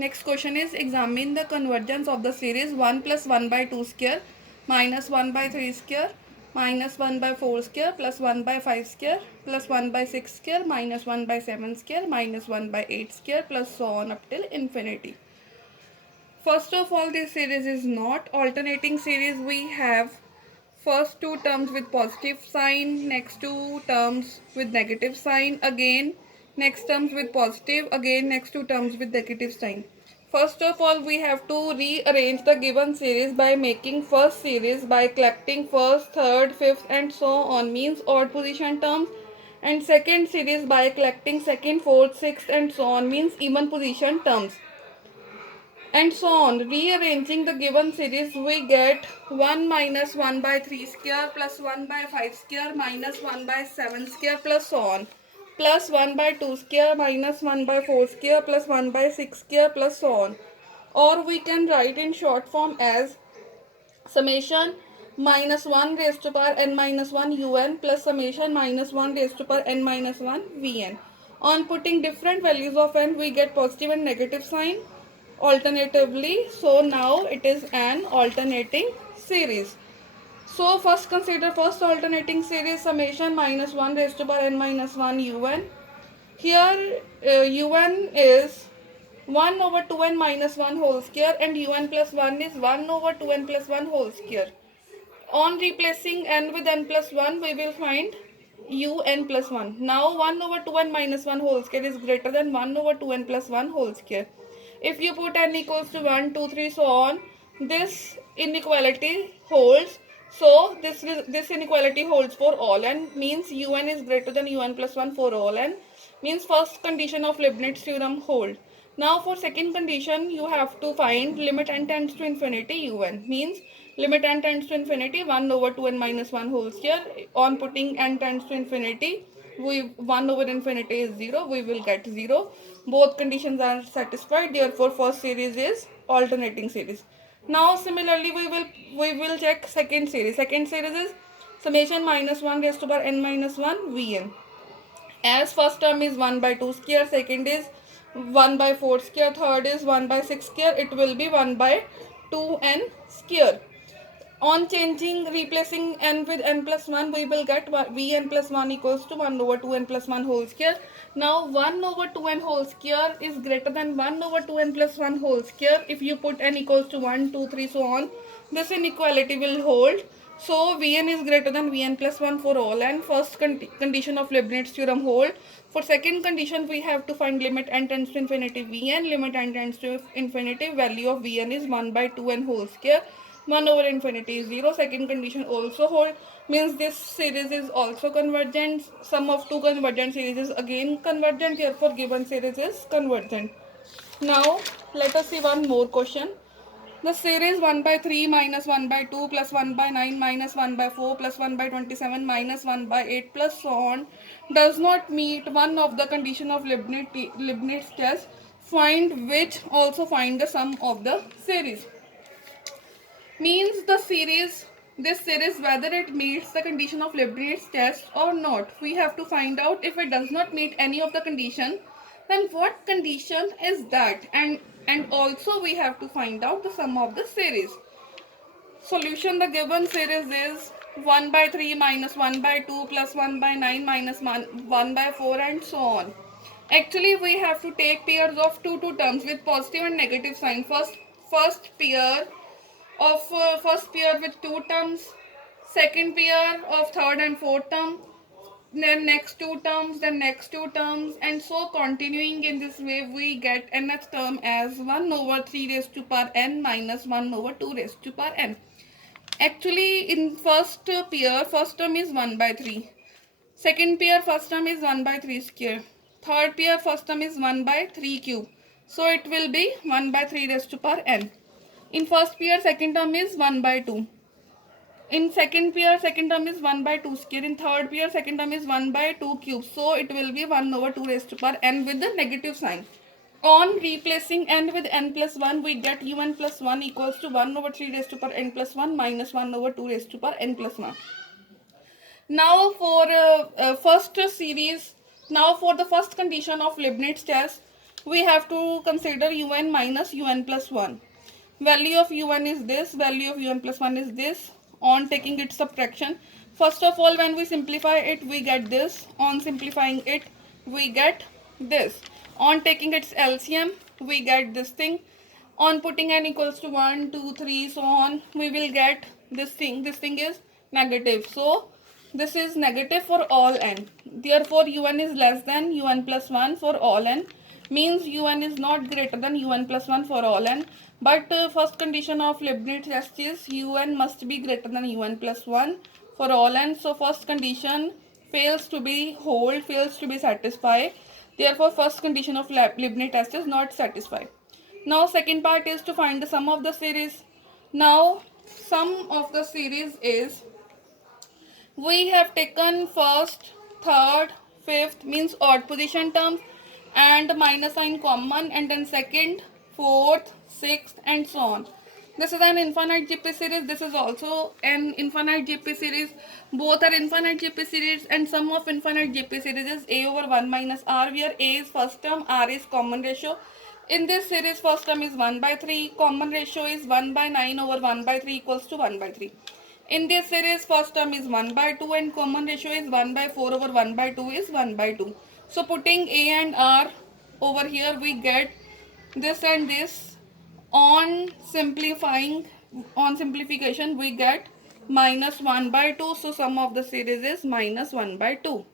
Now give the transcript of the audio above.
Next question is examine the convergence of the series 1 plus 1 by 2 square minus 1 by 3 square minus 1 by 4 square plus 1 by 5 square plus 1 by 6 square minus 1 by 7 square minus 1 by 8 square plus so on up till infinity. First of all, this series is not alternating series. We have first two terms with positive sign, next two terms with negative sign, again next terms with positive, again next two terms with negative sign. First of all, we have to rearrange the given series by making first series by collecting first, third, fifth and so on, means odd position terms, and second series by collecting second, fourth, sixth and so on, means even position terms, and so on. Rearranging the given series, we get 1 minus 1 by 3 square plus 1 by 5 square minus 1 by 7 square plus so on, plus 1 by 2 square minus 1 by 4 square plus 1 by 6 square plus so on. Or we can write in short form as summation minus 1 raised to power n minus 1 un plus summation minus 1 raised to power n minus 1 vn. On putting different values of n, we get positive and negative sign alternatively. So now it is an alternating series. So first consider first alternating series, summation minus 1 raised to power n minus 1 un. Here un is 1 over 2n minus 1 whole square and un plus 1 is 1 over 2n plus 1 whole square. On replacing n with n plus 1, we will find un plus 1. Now 1 over 2n minus 1 whole square is greater than 1 over 2n plus 1 whole square. If you put n equals to 1, 2, 3, so on, this inequality holds. So this inequality holds for all n, means un is greater than un plus 1 for all n, means first condition of Leibniz theorem hold. Now for second condition, you have to find limit n tends to infinity un, means limit n tends to infinity 1 over 2n minus 1 whole square. On putting n tends to infinity, 1 over infinity is 0, we will get 0. Both conditions are satisfied, therefore first series is alternating series. Now similarly we will check second series. Second series is summation minus 1 raised to power n minus 1 vn. As first term is 1 by 2 square, second is 1 by 4 square, third is 1 by 6 square, it will be 1 by 2n square. On changing, replacing n with n plus 1, we will get vn plus 1 equals to 1 over 2n plus 1 whole square. Now 1 over 2n whole square is greater than 1 over 2n plus 1 whole square. If you put n equals to 1, 2, 3, so on, this inequality will hold. So vn is greater than vn plus 1 for all, and first condition of Leibniz theorem hold. For second condition, we have to find limit n tends to infinity vn, limit n tends to infinity, value of vn is 1 by 2n whole square. 1 over infinity is 0. Second condition also hold, means this series is also convergent. Sum of two convergent series is again convergent, therefore given series is convergent. Now let us see one more question. The series 1 by 3 minus 1 by 2 plus 1 by 9 minus 1 by 4 plus 1 by 27 minus 1 by 8 plus so on does not meet one of the condition of Leibniz test. Find which, also find the sum of the series. Means this series whether it meets the condition of Leibniz test or not. We have to find out if it does not meet any of the condition, then what condition is that, and also we have to find out the sum of the series. Solution: the given series is 1 by 3 minus 1 by 2 plus 1 by 9 minus 1 by 4 and so on. Actually we have to take pairs of two terms with positive and negative sign. First pair with two terms, second pair of third and fourth term, then next two terms, then next two terms, and so continuing. In this way we get nth term as 1 over 3 raised to power n minus 1 over 2 raised to power n. Actually in first pair, first term is 1 by 3, second pair first term is 1 by 3 square, third pair first term is 1 by 3 cube, so it will be 1 by 3 raised to power n. In first pair, second term is 1 by 2. In second pair, second term is 1 by 2 square. In third pair, second term is 1 by 2 cube. So it will be 1 over 2 raised to power n with the negative sign. On replacing n with n plus 1, we get un plus 1 equals to 1 over 3 raised to power n plus 1 minus 1 over 2 raised to power n plus 1. Now for first series, now for the first condition of Leibniz test, we have to consider un minus un plus 1. Value of un is this, value of un plus 1 is this. On taking its subtraction, first of all, when we simplify it, we get this. On simplifying it, we get this. On taking its LCM, we get this thing. On putting n equals to 1, 2, 3, so on, we will get this thing. This thing is negative. So this is negative for all n. Therefore, un is less than un plus 1 for all n. Means un is not greater than un plus 1 for all n. But first condition of Leibniz test is un must be greater than un plus 1 for all n. So first condition fails to be satisfied. Therefore, first condition of Leibniz test is not satisfied. Now second part is to find the sum of the series. Now sum of the series is, we have taken first, third, fifth means odd position terms and minus sign common, and then second, fourth, sixth and so on. This is an infinite GP series. This is also an infinite GP series. Both are infinite GP series, and sum of infinite GP series is a over 1 minus r, where a is first term, r is common ratio. In this series, first term is 1 by 3, common ratio is 1 by 9 over 1 by 3 equals to 1 by 3. In this series, first term is 1 by 2 and common ratio is 1 by 4 over 1 by 2 is 1 by 2. So putting a and r over here, we get this and this. On simplification, we get minus 1 by 2. So sum of the series is minus 1 by 2.